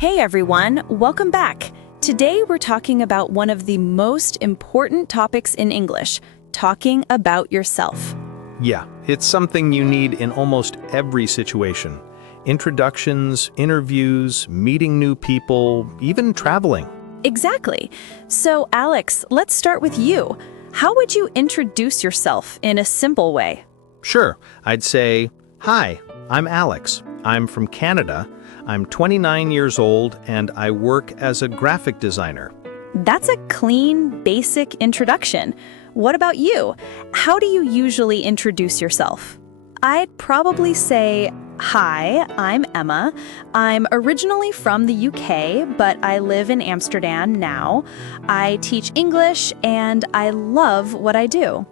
Hey everyone, welcome back. Today we're talking about one of the most important topics in English, talking about yourself. Yeah, it's something you need in almost every situation. Introductions, interviews, meeting new people, even traveling. Exactly. So Alex, let's start with you. How would you introduce yourself in a simple way? Sure, I'd say, "Hi, I'm Alex. I'm from Canada. I'm 29 years old and I work as a graphic designer." That's a clean, basic introduction. What about you? How do you usually introduce yourself? I'd probably say, "Hi, I'm Emma. I'm originally from the UK, but I live in Amsterdam now. I teach English and I love what I do."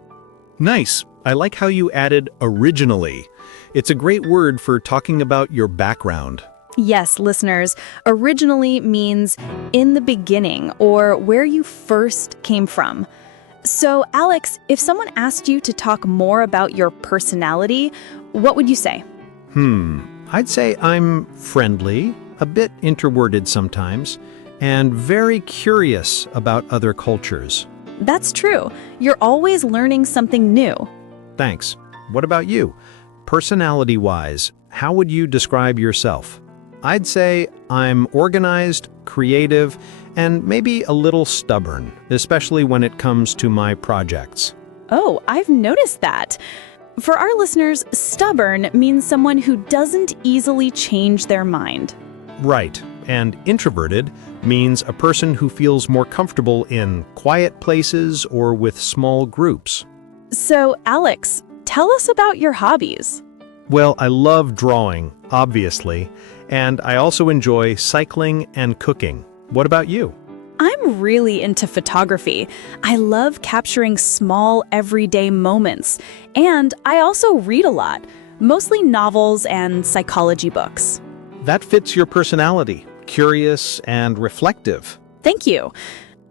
Nice. I like how you added originally. It's a great word for talking about your background. Yes, listeners, originally means in the beginning or where you first came from. So, Alex, if someone asked you to talk more about your personality, what would you say? I'd say I'm friendly, a bit introverted sometimes, and very curious about other cultures. That's true. You're always learning something new. Thanks. What about you? Personality-wise, how would you describe yourself? I'd say I'm organized, creative, and maybe a little stubborn, especially when it comes to my projects. Oh, I've noticed that. For our listeners, stubborn means someone who doesn't easily change their mind. Right. And introverted means a person who feels more comfortable in quiet places or with small groups. So, Alex, tell us about your hobbies. Well, I love drawing, obviously, and I also enjoy cycling and cooking. What about you? I'm really into photography. I love capturing small, everyday moments. And I also read a lot, mostly novels and psychology books. That fits your personality, curious and reflective. Thank you.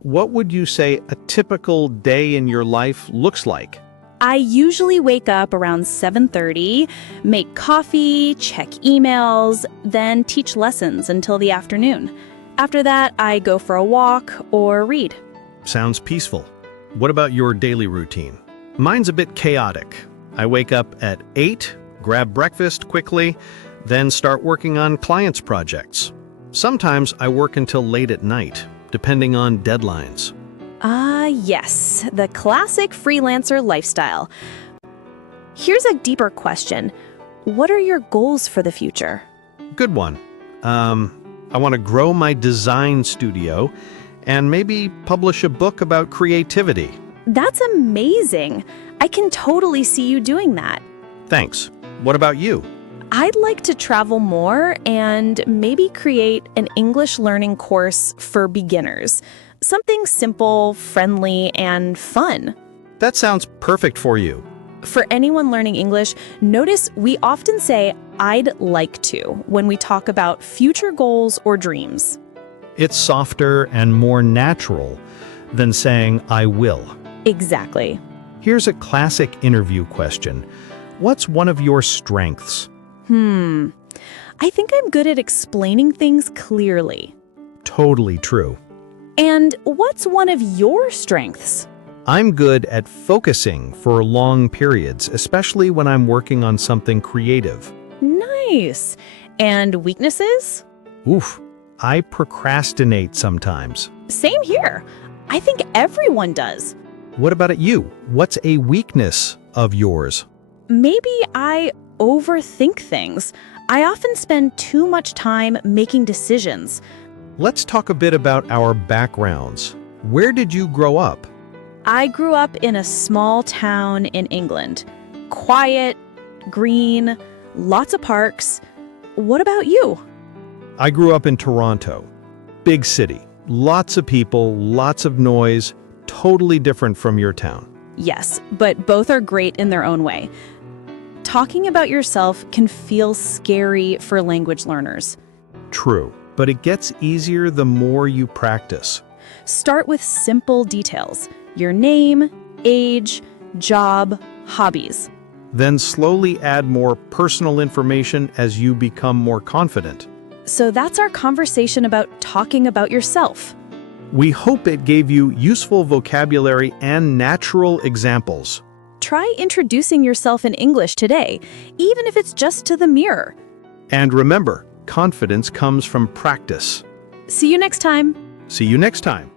What would you say a typical day in your life looks like? I usually wake up around 7:30, make coffee, check emails, then teach lessons until the afternoon. After that, I go for a walk or read. Sounds peaceful. What about your daily routine? Mine's a bit chaotic. I wake up at 8, grab breakfast quickly, then start working on clients' projects. Sometimes I work until late at night, depending on deadlines. Yes, the classic freelancer lifestyle. Here's a deeper question. What are your goals for the future? Good one. I want to grow my design studio and maybe publish a book about creativity. That's amazing. I can totally see you doing that. Thanks. What about you? I'd like to travel more and maybe create an English learning course for beginners. Something simple, friendly, and fun. That sounds perfect for you. For anyone learning English, notice we often say, "I'd like to," when we talk about future goals or dreams. It's softer and more natural than saying "I will." Exactly. Here's a classic interview question. What's one of your strengths? I think I'm good at explaining things clearly. Totally true. And what's one of your strengths? I'm good at focusing for long periods, especially when I'm working on something creative. Nice. And weaknesses? Oof, I procrastinate sometimes. Same here. I think everyone does. What about you? What's a weakness of yours? Maybe I overthink things. I often spend too much time making decisions. Let's talk a bit about our backgrounds. Where did you grow up? I grew up in a small town in England. Quiet, green, lots of parks. What about you? I grew up in Toronto. Big city, lots of people, lots of noise, totally different from your town. Yes, but both are great in their own way. Talking about yourself can feel scary for language learners. True, but it gets easier the more you practice. Start with simple details: your name, age, job, hobbies. Then slowly add more personal information as you become more confident. So that's our conversation about talking about yourself. We hope it gave you useful vocabulary and natural examples. Try introducing yourself in English today, even if it's just to the mirror. And remember, confidence comes from practice. See you next time. See you next time.